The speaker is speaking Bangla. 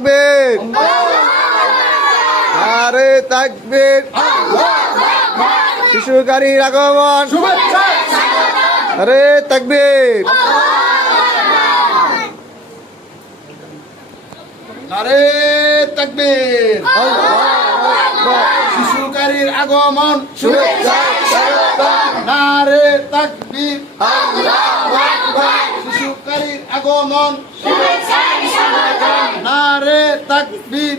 তাকবীর, নারে তাকবীর, শিশু গাড়ির আগমন, নারে তাকবীর, নারে তাকবীর, শিশু গাড়ির আগমন, নারে তাকবীর, শিশু গাড়ির আগমন, নারে তাকবীর,